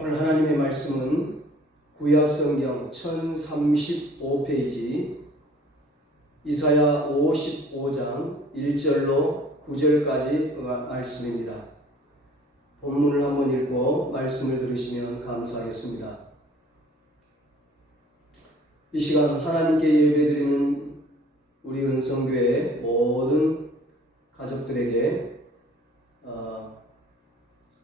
오늘 하나님의 말씀은 구약성경 1035페이지 이사야 55장 1절로 9절까지 말씀입니다. 본문을 한번 읽고 말씀을 들으시면 감사하겠습니다. 이 시간 하나님께 예배드리는 우리 은성교회 모든 가족들에게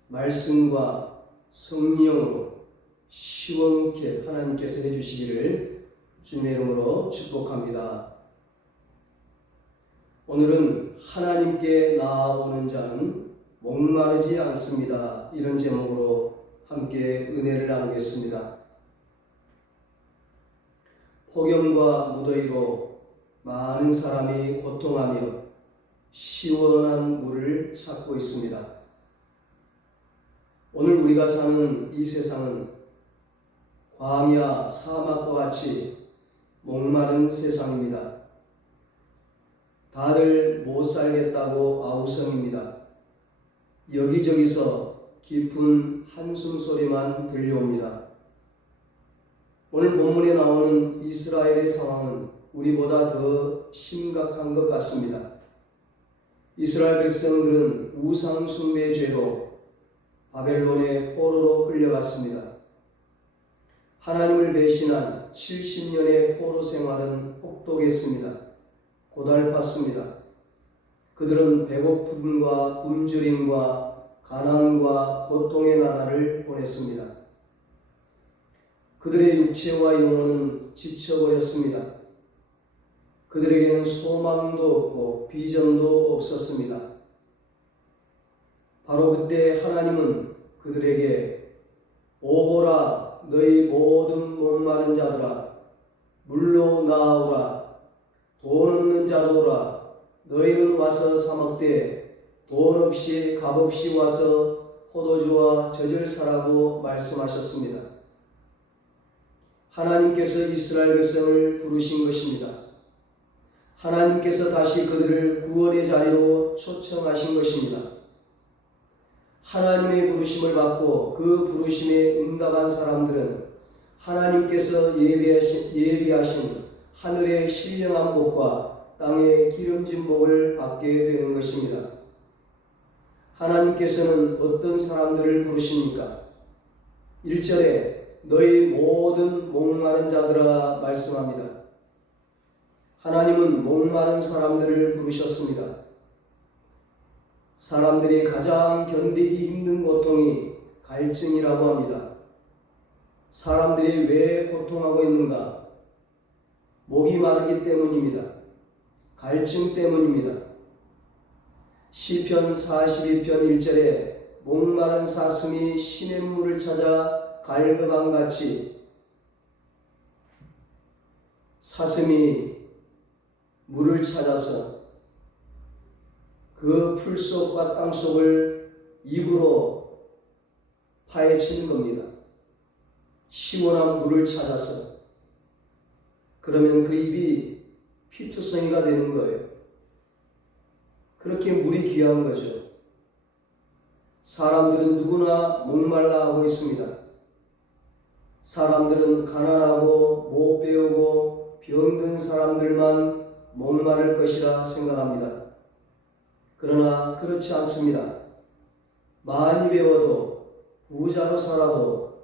말씀과 성령으로 시원케 하나님께서 해주시기를 주님의 이름으로 축복합니다. 오늘은 하나님께 나아오는 자는 목마르지 않습니다. 이런 제목으로 함께 은혜를 나누겠습니다. 폭염과 무더위로 많은 사람이 고통하며 시원한 물을 찾고 있습니다. 오늘 우리가 사는 이 세상은 광야, 사막과 같이 목마른 세상입니다. 다들 못 살겠다고 아우성입니다. 여기저기서 깊은 한숨 소리만 들려옵니다. 오늘 본문에 나오는 이스라엘의 상황은 우리보다 더 심각한 것 같습니다. 이스라엘 백성들은 우상 숭배 죄로 바벨론의 포로로 끌려갔습니다. 하나님을 배신한 70년의 포로 생활은 혹독했습니다. 고달팠습니다. 그들은 배고픔과 굶주림과 가난과 고통의 나날을 보냈습니다. 그들의 육체와 영혼은 지쳐버렸습니다. 그들에게는 소망도 없고 비전도 없었습니다. 바로 그때 하나님은 그들에게 오호라 너희 모든 목마른 자들아 물로 나아오라 돈 없는 자도라 너희는 와서 사먹되 돈 없이 값 없이 와서 포도주와 젖을 사라고 말씀하셨습니다. 하나님께서 이스라엘 백성을 부르신 것입니다. 하나님께서 다시 그들을 구원의 자리로 초청하신 것입니다. 하나님의 부르심을 받고 그 부르심에 응답한 사람들은 하나님께서 예비하신 하늘의 신령한 복과 땅의 기름진 복을 받게 되는 것입니다. 하나님께서는 어떤 사람들을 부르십니까? 1절에 너희 모든 목마른 자들아 말씀합니다. 하나님은 목마른 사람들을 부르셨습니다. 사람들이 가장 견디기 힘든 고통이 갈증이라고 합니다. 사람들이 왜 고통하고 있는가? 목이 마르기 때문입니다. 갈증 때문입니다. 시편 42편 1절에 목마른 사슴이 시냇물을 찾아 갈급함같이 사슴이 물을 찾아서 그 풀속과 땅속을 입으로 파헤치는 겁니다. 시원한 물을 찾아서. 그러면 그 입이 피투성이가 되는 거예요. 그렇게 물이 귀한 거죠. 사람들은 누구나 목말라 하고 있습니다. 사람들은 가난하고 못 배우고 병든 사람들만 목마를 것이라 생각합니다. 그러나 그렇지 않습니다. 많이 배워도 부자로 살아도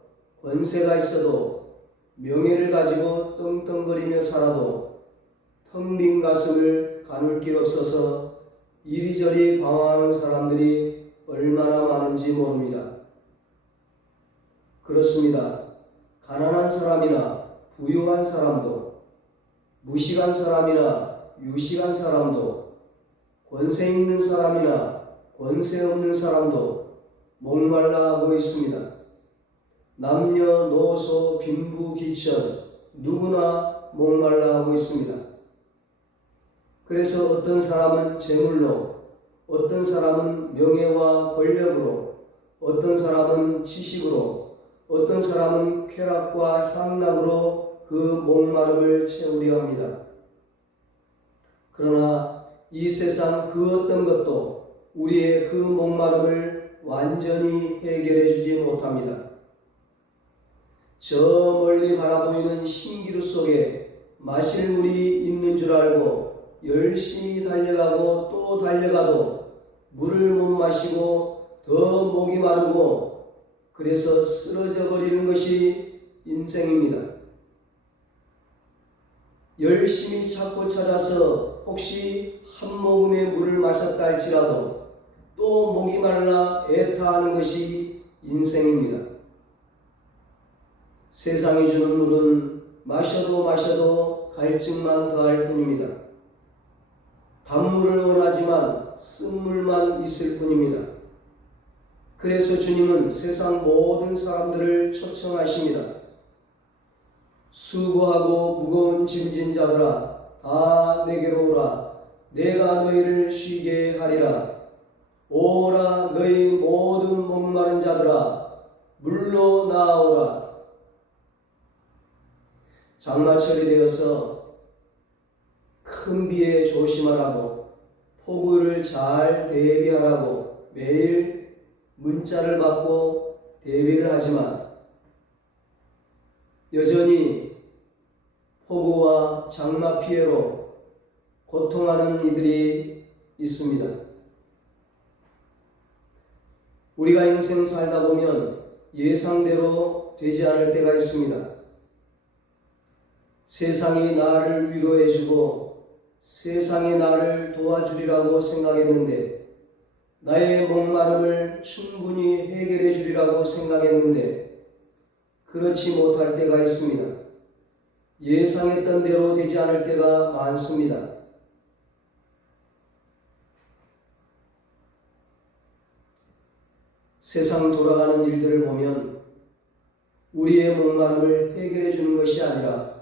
권세가 있어도 명예를 가지고 떵떵거리며 살아도 텅 빈 가슴을 가눌 길 없어서 이리저리 방황하는 사람들이 얼마나 많은지 모릅니다. 그렇습니다. 가난한 사람이나 부유한 사람도 무식한 사람이나 유식한 사람도 권세 있는 사람이나 권세 없는 사람도 목말라 하고 있습니다. 남녀노소 빈부귀천 누구나 목말라 하고 있습니다. 그래서 어떤 사람은 재물로, 어떤 사람은 명예와 권력으로, 어떤 사람은 지식으로, 어떤 사람은 쾌락과 향락으로 그 목마름을 채우려 합니다. 그러나 이 세상 그 어떤 것도 우리의 그 목마름을 완전히 해결해 주지 못합니다. 저 멀리 바라보이는 신기루 속에 마실 물이 있는 줄 알고 열심히 달려가고 또 달려가도 물을 못 마시고 더 목이 마르고 그래서 쓰러져 버리는 것이 인생입니다. 열심히 찾고 찾아서 혹시 한 모금의 물을 마셨다 할지라도 또 목이 말라 애타하는 것이 인생입니다. 세상이 주는 물은 마셔도 마셔도 갈증만 더할 뿐입니다. 단물을 원하지만 쓴물만 있을 뿐입니다. 그래서 주님은 세상 모든 사람들을 초청하십니다. 수고하고 무거운 짐진 자들아 다 내게로 오라. 내가 너희를 쉬게 하리라. 오라 너희 모든 목마른 자들아 물로 나아오라. 장마철이 되어서 큰 비에 조심하라고 폭우를 잘 대비하라고 매일 문자를 받고 대비를 하지만 여전히 폭우와 장마 피해로 고통하는 이들이 있습니다. 우리가 인생 살다 보면 예상대로 되지 않을 때가 있습니다. 세상이 나를 위로해주고 세상이 나를 도와주리라고 생각했는데 나의 목마름을 충분히 해결해 주리라고 생각했는데 그렇지 못할 때가 있습니다. 예상했던 대로 되지 않을 때가 많습니다. 세상 돌아가는 일들을 보면 우리의 목마름을 해결해 주는 것이 아니라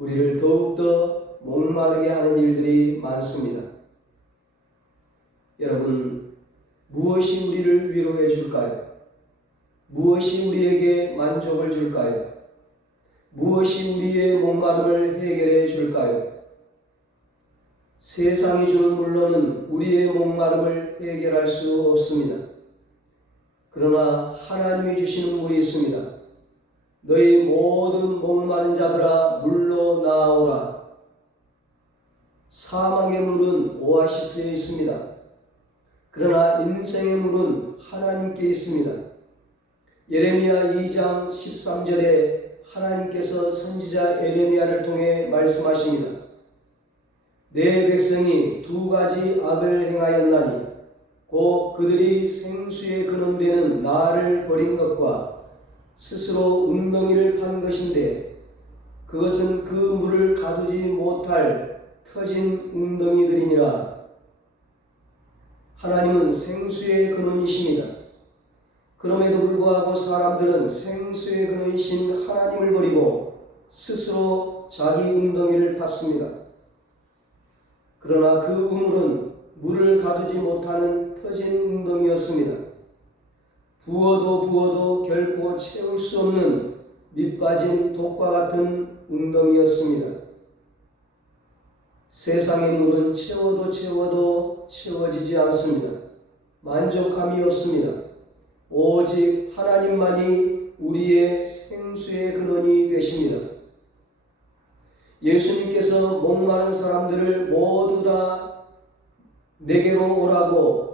우리를 더욱더 목마르게 하는 일들이 많습니다. 여러분, 무엇이 우리를 위로해 줄까요? 무엇이 우리에게 만족을 줄까요? 무엇이 우리의 목마름을 해결해 줄까요? 세상이 주는 물로는 우리의 목마름을 해결할 수 없습니다. 그러나 하나님이 주시는 물이 있습니다. 너희 모든 목마른 자들아 물로 나아오라. 사망의 물은 오아시스에 있습니다. 그러나 인생의 물은 하나님께 있습니다. 예레미야 2장 13절에 하나님께서 선지자 예레미야를 통해 말씀하십니다. 내 백성이 두 가지 악을 행하였나니 곧 그들이 생수의 근원되는 나를 버린 것과 스스로 웅덩이를 판 것인데 그것은 그 물을 가두지 못할 터진 웅덩이들이니라. 하나님은 생수의 근원이십니다. 그럼에도 불구하고 사람들은 생수의 근원이신 하나님을 버리고 스스로 자기 웅덩이를 팠습니다. 그러나 그 우물은 물을 가두지 못하는 터진 웅덩이였습니다. 부어도 결코 채울 수 없는 밑빠진 독과 같은 웅덩이였습니다. 세상의 물은 채워도 채워지지 않습니다. 만족함이 없습니다. 오직 하나님만이 우리의 생수의 근원이 되십니다. 예수님께서 목마른 사람들을 모두 다 내게로 오라고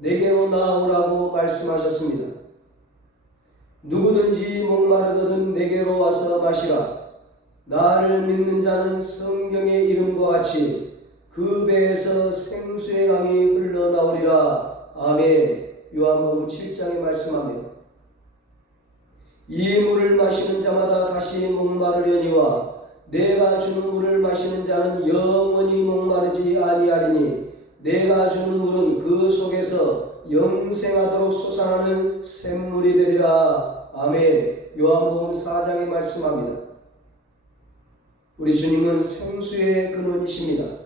내게로 나아오라고 말씀하셨습니다. 누구든지 목마르거든 내게로 와서 마시라. 나를 믿는 자는 성경의 이름과 같이 그 배에서 생수의 강이 흘러나오리라. 아멘. 요한복음 7장에 말씀합니다. 이 물을 마시는 자마다 다시 목마르려니와 내가 주는 물을 마시는 자는 영원히 목마르지 아니하리니 내가 주는 물은 그 속에서 영생하도록 솟아나는 샘물이 되리라. 아멘. 요한복음 4장에 말씀합니다. 우리 주님은 생수의 근원이십니다.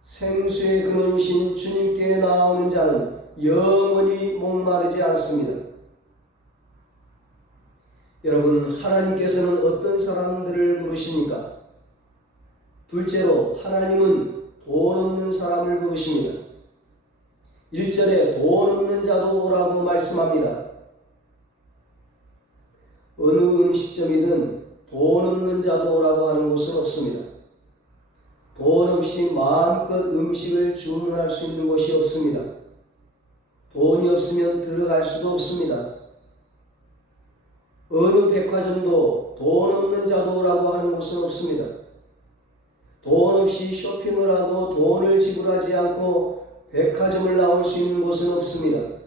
생수의 근원이신 주님께 나오는 자는 영원히 목마르지 않습니다. 여러분, 하나님께서는 어떤 사람들을 부르십니까? 둘째로 하나님은 돈 없는 사람을 부르십니다. 1절에 돈 없는 자도 오라고 말씀합니다. 어느 음식점이든 돈 없는 자도 오라고 하는 곳은 없습니다. 돈 없이 마음껏 음식을 주문할 수 있는 곳이 없습니다. 돈이 없으면 들어갈 수도 없습니다. 어느 백화점도 돈 없는 자도 오라고 하는 곳은 없습니다. 돈 없이 쇼핑을 하고 돈을 지불하지 않고 백화점을 나올 수 있는 곳은 없습니다.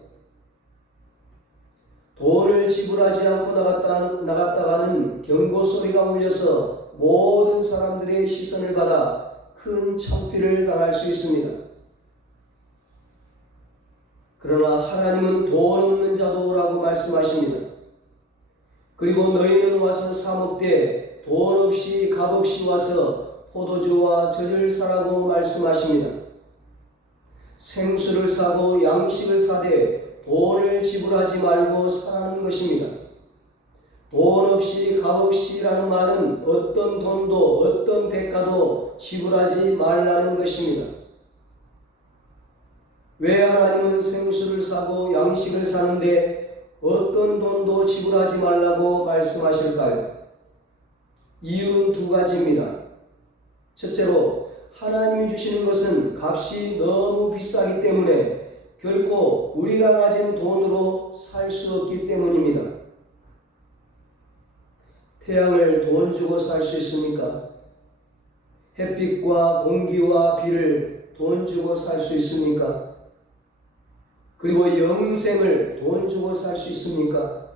돈을 지불하지 않고 나갔다가는 경고 소리가 울려서 모든 사람들의 시선을 받아 큰 창피를 당할 수 있습니다. 그러나 하나님은 돈 없는 자도 오라고 말씀하십니다. 그리고 너희는 와서 사 먹되 돈 없이 값없이 와서 포도주와 젖을 사라고 말씀하십니다. 생수를 사고 양식을 사되 돈을 지불하지 말고 사는 것입니다. 돈 없이 값없이라는 말은 어떤 돈도 어떤 대가도 지불하지 말라는 것입니다. 왜 하나님은 생수를 사고 양식을 사는데 어떤 돈도 지불하지 말라고 말씀하실까요? 이유는 두 가지입니다. 첫째로 하나님이 주시는 것은 값이 너무 비싸기 때문에 결코 우리가 가진 돈으로 살 수 없기 때문입니다. 태양을 돈 주고 살 수 있습니까? 햇빛과 공기와 비를 돈 주고 살 수 있습니까? 그리고 영생을 돈 주고 살 수 있습니까?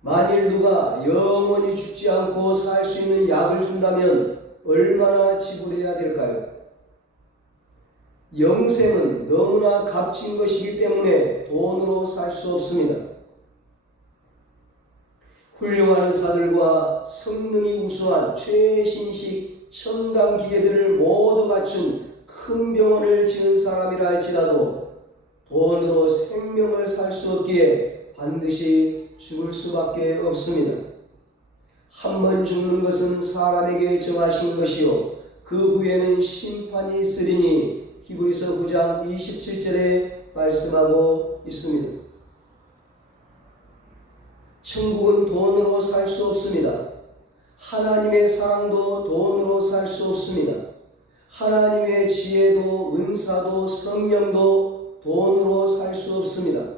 만일 누가 영원히 죽지 않고 살 수 있는 약을 준다면 얼마나 지불해야 될까요? 영생은 너무나 값진 것이기 때문에 돈으로 살 수 없습니다. 훌륭한 의사들과 성능이 우수한 최신식 첨단 기계들을 모두 갖춘 큰 병원을 지은 사람이라 할지라도 돈으로 생명을 살 수 없기에 반드시 죽을 수밖에 없습니다. 한 번 죽는 것은 사람에게 정하신 것이요 그 후에는 심판이 있으리니 히브리서 9장 27절에 말씀하고 있습니다. 천국은 돈으로 살 수 없습니다. 하나님의 사랑도 돈으로 살 수 없습니다. 하나님의 지혜도 은사도 성령도 돈으로 살 수 없습니다.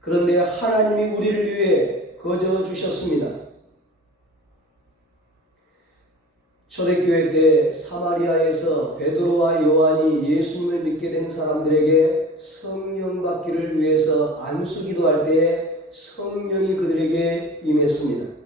그런데 하나님이 우리를 위해 거저 주셨습니다. 초대교회 때 사마리아에서 베드로와 요한이 예수님을 믿게 된 사람들에게 성령 받기를 위해서 안수기도할 때에 성령이 그들에게 임했습니다.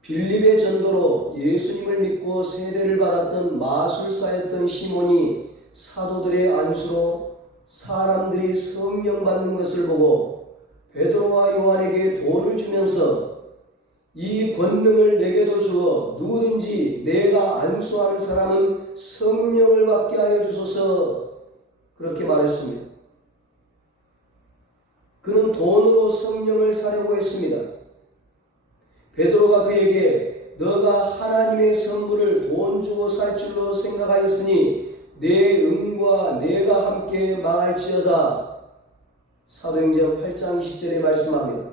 빌립의 전도로 예수님을 믿고 세례를 받았던 마술사였던 시몬이 사도들의 안수로 사람들이 성령 받는 것을 보고 베드로와 요한에게 돈을 주면서 이 권능을 내게도 주어 누구든지 내가 안수하는 사람은 성령을 받게 하여 주소서 그렇게 말했습니다. 그는 돈으로 성령을 사려고 했습니다. 베드로가 그에게 너가 하나님의 선물을 돈 주고 살 줄로 생각하였으니 내 응과 내가 함께 망할지어다. 사도행전 8장 10절에 말씀합니다.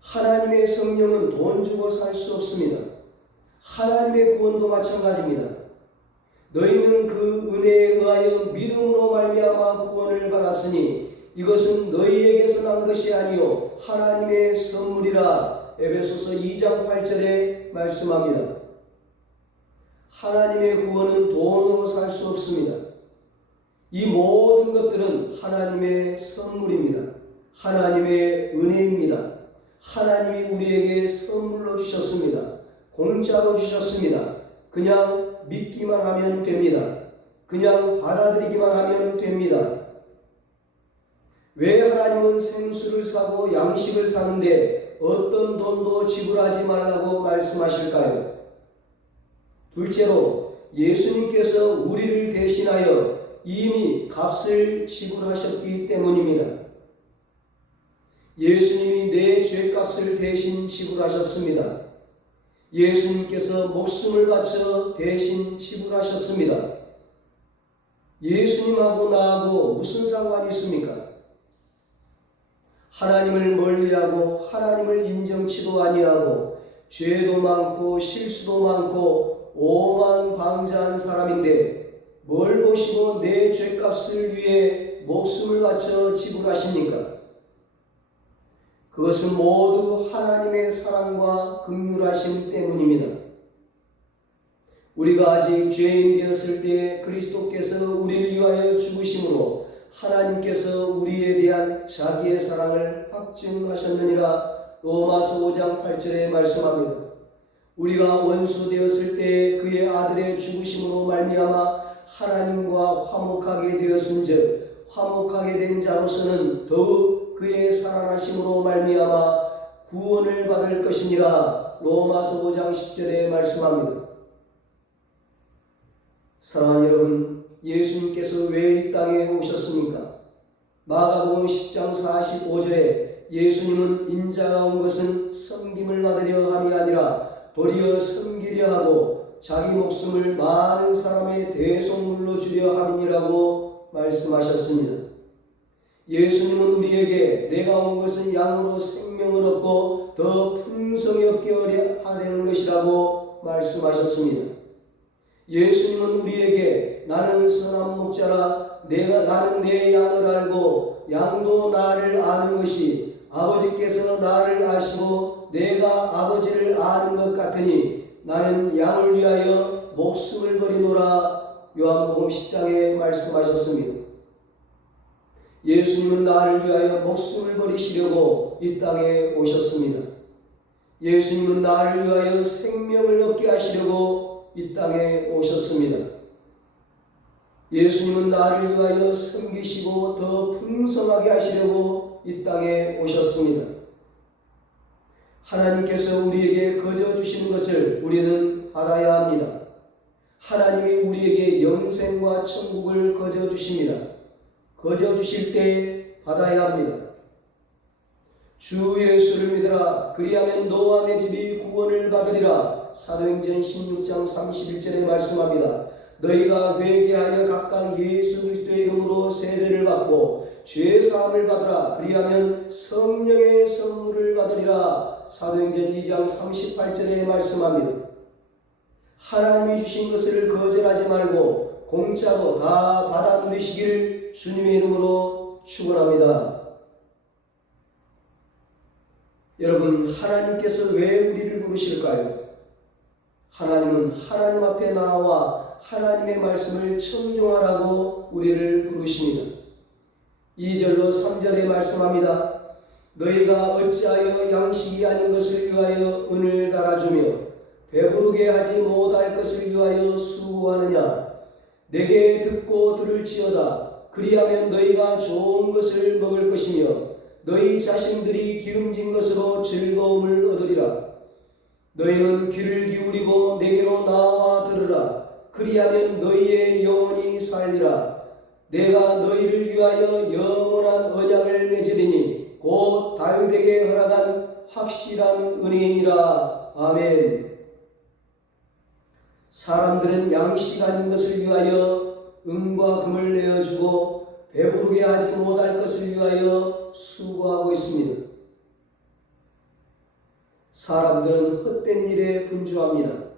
하나님의 성령은 돈 주고 살 수 없습니다. 하나님의 구원도 마찬가지입니다. 너희는 그 은혜에 의하여 믿음으로 말미암아 구원을 받았으니 이것은 너희에게서 난 것이 아니요 하나님의 선물이라. 에베소서 2장 8절에 말씀합니다. 하나님의 구원은 돈으로 살 수 없습니다. 이 모든 것들은 하나님의 선물입니다. 하나님의 은혜입니다. 하나님이 우리에게 선물로 주셨습니다. 공짜로 주셨습니다. 그냥 믿기만 하면 됩니다. 그냥 받아들이기만 하면 됩니다. 왜 하나님은 생수를 사고 양식을 사는데 어떤 돈도 지불하지 말라고 말씀하실까요? 둘째로 예수님께서 우리를 대신하여 이미 값을 지불하셨기 때문입니다. 예수님이 내 죄값을 대신 지불하셨습니다. 예수님께서 목숨을 바쳐 대신 지불하셨습니다. 예수님하고 나하고 무슨 상관이 있습니까? 하나님을 멀리하고 하나님을 인정치도 아니하고 죄도 많고 실수도 많고 오만방자한 사람인데 뭘 보시고 내 죄값을 위해 목숨을 바쳐 지불하십니까? 그것은 모두 하나님의 사랑과 긍휼하심 때문입니다. 우리가 아직 죄인 되었을 때 그리스도께서 우리를 위하여 죽으심으로 하나님께서 우리에 대한 자기의 사랑을 확증하셨느니라. 로마서 5장 8절에 말씀합니다. 우리가 원수 되었을 때 그의 아들의 죽으심으로 말미암아 하나님과 화목하게 되었은즉 화목하게 된 자로서는 더욱 그의 살아나심으로 말미암아 구원을 받을 것이니라. 로마서 5장 10절에 말씀합니다. 사랑하는 여러분, 예수님께서 왜 이 땅에 오셨습니까? 마가복음 10장 45절에 예수님은 인자가 온 것은 섬김을 받으려 함이 아니라 도리어 섬기려 하고 자기 목숨을 많은 사람의 대속물로 주려 함이라고 말씀하셨습니다. 예수님은 우리에게 내가 온 것은 양으로 생명을 얻고 더 풍성히 얻게 하려는 것이라고 말씀하셨습니다. 예수님은 우리에게 나는 선한 목자라 나는 내 양을 알고 양도 나를 아는 것이 아버지께서 나를 아시고 내가 아버지를 아는 것 같으니 나는 양을 위하여 목숨을 버리노라. 요한복음 10장에 말씀하셨습니다. 예수님은 나를 위하여 목숨을 버리시려고 이 땅에 오셨습니다. 예수님은 나를 위하여 생명을 얻게 하시려고 이 땅에 오셨습니다. 예수님은 나를 위하여 섬기시고 더 풍성하게 하시려고 이 땅에 오셨습니다. 하나님께서 우리에게 거저 주시는 것을 우리는 받아야 합니다. 하나님이 우리에게 영생과 천국을 거저 주십니다. 거저 주실 때 받아야 합니다. 주 예수를 믿으라. 그리하면 너와 내 집이 구원을 받으리라. 사도행전 16장 31절에 말씀합니다. 너희가 회개하여 각각 예수 그리스도의 이름으로 세례를 받고 죄사함을 받으라. 그리하면 성령의 선물을 받으리라. 사도행전 2장 38절에 말씀합니다. 하나님이 주신 것을 거절하지 말고 공짜로 다 받아 누리시기를 주님의 이름으로 축원합니다. 여러분, 하나님께서 왜 우리를 부르실까요? 하나님은 하나님 앞에 나와 하나님의 말씀을 청종하라고 우리를 부르십니다. 2절로 3절에 말씀합니다. 너희가 어찌하여 양식이 아닌 것을 위하여 은을 달아주며 배부르게 하지 못할 것을 위하여 수고하느냐. 내게 듣고 들을지어다. 그리하면 너희가 좋은 것을 먹을 것이며 너희 자신들이 기름진 것으로 즐거움을 얻으리라. 너희는 귀를 기울이고 내게로 나와 들으라. 그리하면 너희의 영혼이 살리라. 내가 너희를 위하여 영원한 언약을 맺으리니 곧 다윗에게 허락한 확실한 은혜이니라. 아멘. 사람들은 양식 아닌 것을 위하여 은과 금을 내어주고 배부르게 하지 못할 것을 위하여 수고하고 있습니다. 사람들은 헛된 일에 분주합니다.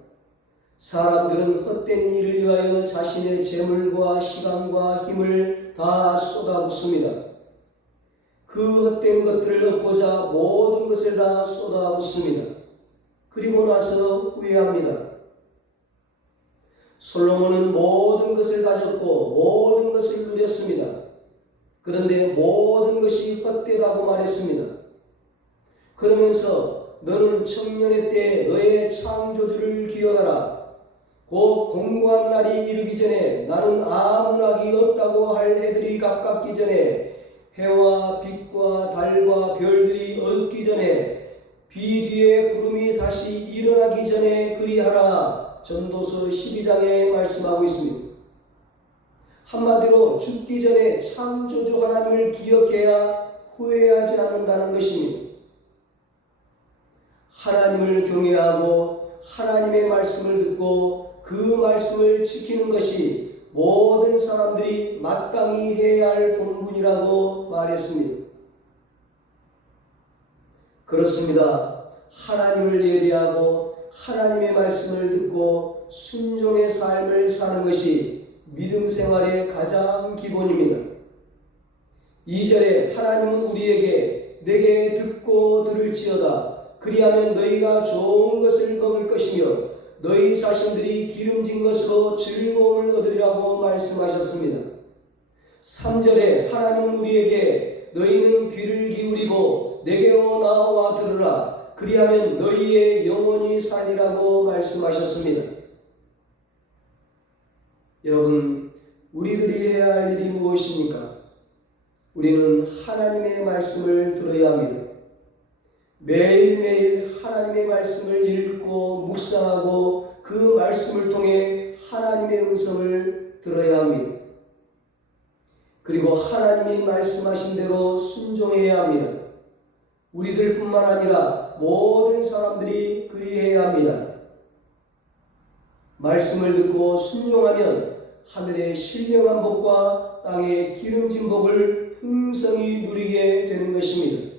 사람들은 헛된 일을 위하여 자신의 재물과 시간과 힘을 다 쏟아붓습니다. 그 헛된 것들을 얻고자 모든 것을 다 쏟아붓습니다. 그리고 나서 후회합니다. 솔로몬은 모든 것을 가졌고 모든 것을 누렸습니다. 그런데 모든 것이 헛되다고 말했습니다. 그러면서 너는 청년의 때 너의 창조주를 기억하라. 곧 공고한 날이 이르기 전에 나는 아무 낙이 없다고 할 해들이 가깝기 전에 해와 빛과 달과 별들이 얻기 전에 비 뒤에 구름이 다시 일어나기 전에 그리하라. 전도서 12장에 말씀하고 있습니다. 한마디로 죽기 전에 창조주 하나님을 기억해야 후회하지 않는다는 것입니다. 하나님을 경외하고 하나님의 말씀을 듣고 그 말씀을 지키는 것이 모든 사람들이 마땅히 해야 할 본분이라고 말했습니다. 그렇습니다. 하나님을 예배하고 하나님의 말씀을 듣고 순종의 삶을 사는 것이 믿음 생활의 가장 기본입니다. 2절에 하나님은 우리에게 내게 듣고 들을지어다. 그리하면 너희가 좋은 것을 먹을 것이며 너희 자신들이 기름진 것으로 즐거움을 얻으리라고 말씀하셨습니다. 3절에 하나님은 우리에게 너희는 귀를 기울이고 내게로 나와 들으라. 그리하면 너희의 영혼이 살리라고 말씀하셨습니다. 여러분, 우리들이 해야 할 일이 무엇입니까? 우리는 하나님의 말씀을 들어야 합니다. 매일매일 하나님의 말씀을 읽고 묵상하고 그 말씀을 통해 하나님의 음성을 들어야 합니다. 그리고 하나님이 말씀하신 대로 순종해야 합니다. 우리들뿐만 아니라 모든 사람들이 그리해야 합니다. 말씀을 듣고 순종하면 하늘의 신령한 복과 땅의 기름진 복을 풍성히 누리게 되는 것입니다.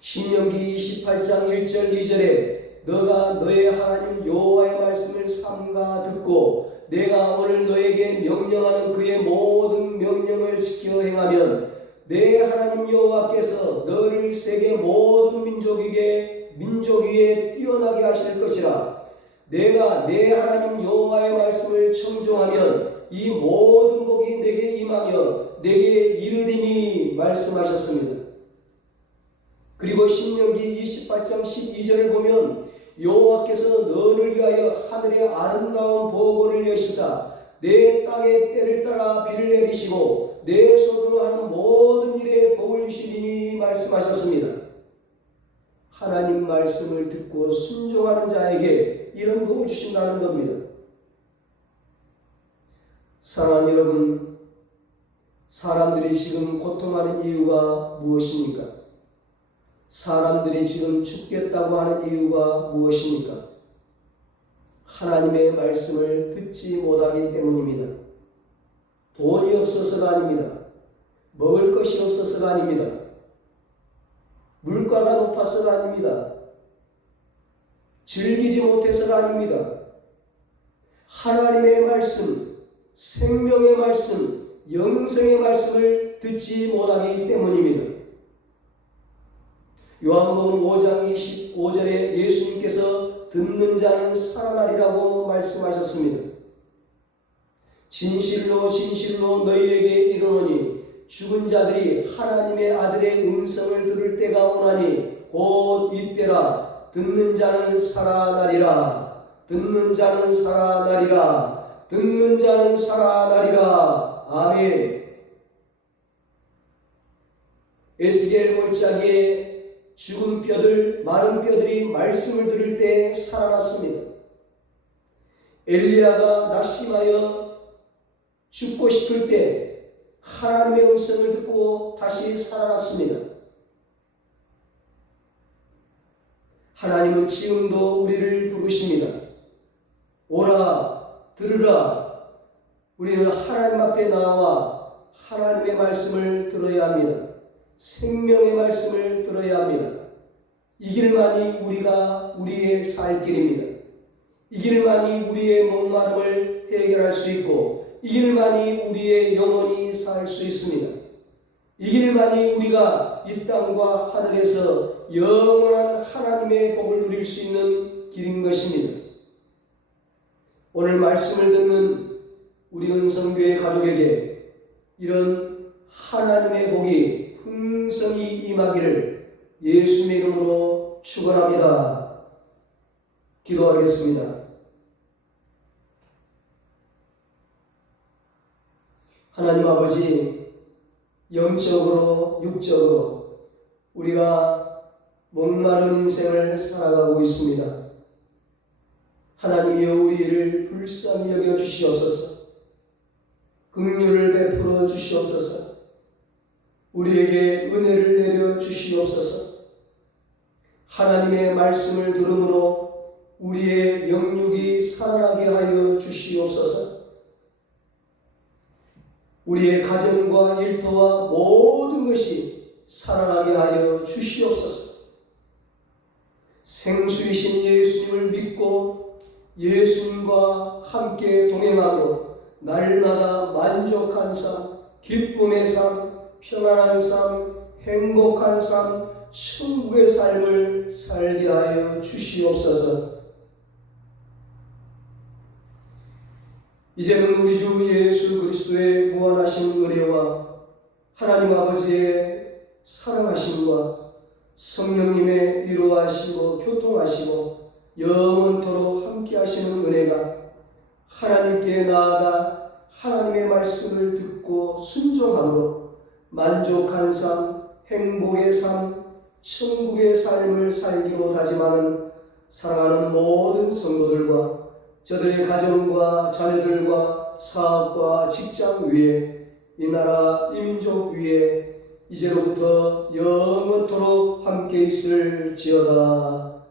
신명기 28장 1절 2절에 너가 너의 하나님 여호와의 말씀을 삼가 듣고 내가 오늘 너에게 명령하는 그의 모든 명령을 지켜 행하면 내 하나님 여호와께서 너를 세계 모든 민족 위에 뛰어나게 하실 것이라. 내가 내 하나님 여호와의 말씀을 청종하면 이 모든 복이 내게 임하며 내게 이르리니 말씀하셨습니다. 그리고 신명기 28장 12절을 보면 여호와께서 너를 위하여 하늘의 아름다운 보고를 여시사 내 땅의 때를 따라 비를 내리시고 내 손으로 하는 모든 일에 복을 주시리니 말씀하셨습니다. 하나님 말씀을 듣고 순종하는 자에게 이런 복을 주신다는 겁니다. 사랑하는 여러분, 사람들이 지금 고통하는 이유가 무엇입니까? 사람들이 지금 죽겠다고 하는 이유가 무엇입니까? 하나님의 말씀을 듣지 못하기 때문입니다. 돈이 없어서가 아닙니다. 먹을 것이 없어서가 아닙니다. 물가가 높아서가 아닙니다. 즐기지 못해서가 아닙니다. 하나님의 말씀, 생명의 말씀, 영생의 말씀을 듣지 못하기 때문입니다. 요한복음 5장 25절에 예수님께서 듣는 자는 살아나리라고 말씀하셨습니다. 진실로 진실로 너희에게 이르노니 죽은 자들이 하나님의 아들의 음성을 들을 때가 오나니 곧 이때라. 듣는 자는 살아나리라. 듣는 자는 살아나리라. 듣는 자는 살아나리라. 아멘. 에스겔 골짜기에 죽은 뼈들, 마른 뼈들이 말씀을 들을 때 살아났습니다. 엘리야가 낙심하여 죽고 싶을 때 하나님의 음성을 듣고 다시 살아났습니다. 하나님은 지금도 우리를 부르십니다. 오라, 들으라. 우리는 하나님 앞에 나와 하나님의 말씀을 들어야 합니다. 생명의 말씀을 들어야 합니다. 이 길만이 우리의 살 길입니다. 이 길만이 우리의 목마름을 해결할 수 있고 이 길만이 우리의 영혼이 살 수 있습니다. 이 길만이 우리가 이 땅과 하늘에서 영원한 하나님의 복을 누릴 수 있는 길인 것입니다. 오늘 말씀을 듣는 우리 은성교회 가족에게 이런 하나님의 복이 풍성히 임하기를 예수님의 이름으로 축원합니다. 기도하겠습니다. 하나님 아버지, 영적으로 육적으로 우리가 목마른 인생을 살아가고 있습니다. 하나님이여 우리를 불쌍히 여겨 주시옵소서. 긍휼을 베풀어 주시옵소서. 우리에게 은혜를 내려 주시옵소서. 하나님의 말씀을 들음으로 우리의 영육이 살아나게 하여 주시옵소서. 우리의 가정과 일터와 모든 것이 살아나게 하여 주시옵소서. 생수이신 예수님을 믿고 예수님과 함께 동행하며 날마다 만족한 삶, 기쁨의 삶, 평안한 삶, 행복한 삶, 천국의 삶을 살게 하여 주시옵소서. 이제는 우리 주 예수 그리스도의 무한하신 은혜와 하나님 아버지의 사랑하심과 성령님의 위로하시고 교통하시고 영원토록 함께 하시는 은혜가 하나님께 나아가 하나님의 말씀을 듣고 순종함으로 만족한 삶, 행복의 삶, 천국의 삶을 살기로 다짐하는 사랑하는 모든 성도들과 저들의 가정과 자녀들과 사업과 직장 위에 이 나라 이 민족 위에 이제로부터 영원토록 함께 있을지어다.